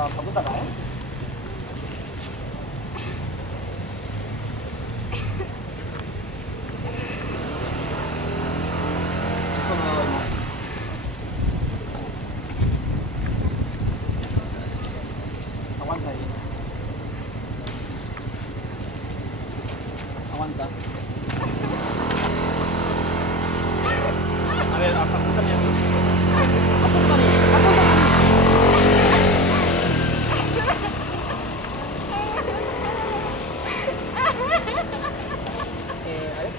Apúntala, ¿eh? Eso no lo vemos. Aguanta ahí. Aguanta. A ver, apúntame a mí. Apúntame, apúntame. A ver.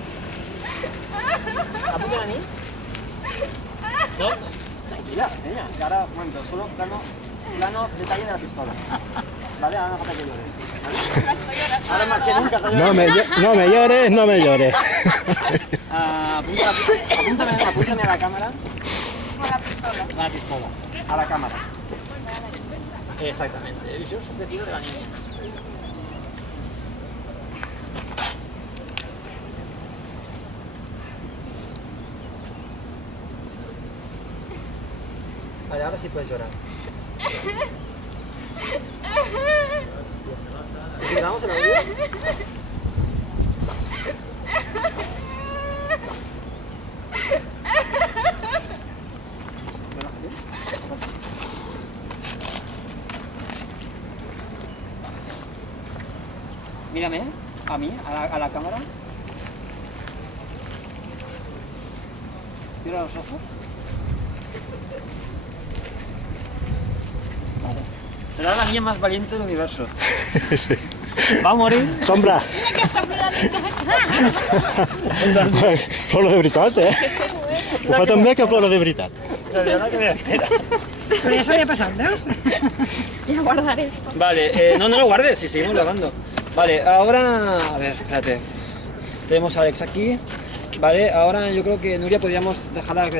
Apúntame a mí. No, no. Tranquila, pequeña. Y ahora, un momento, solo plano detalle de la pistola. Vale, ahora no falta que llores. ¿Vale? Ahora más que nunca. No me llores, no me llores. Apúntame a la cámara. Con la pistola. A la pistola. A la cámara. Exactamente. Visión subjetiva de la niña. Vale, ahora sí puedes llorar. ¿Sí, grabamos el audio? Mírame, a mí, a la cámara. Mira los ojos. Vale. Será la niña más valiente del universo. Sí. Va a morir. Sombra. Ploro de veritat, eh? Ho fa tan bé que ploro de veritat. Pero ya se había pasado, ¿no? Ya guardaré esto. Vale, no lo guardes, si seguimos grabando. Vale, ahora... A ver, espérate. Tenemos a Alex aquí. Vale, ahora yo creo que Nuria podríamos dejarla que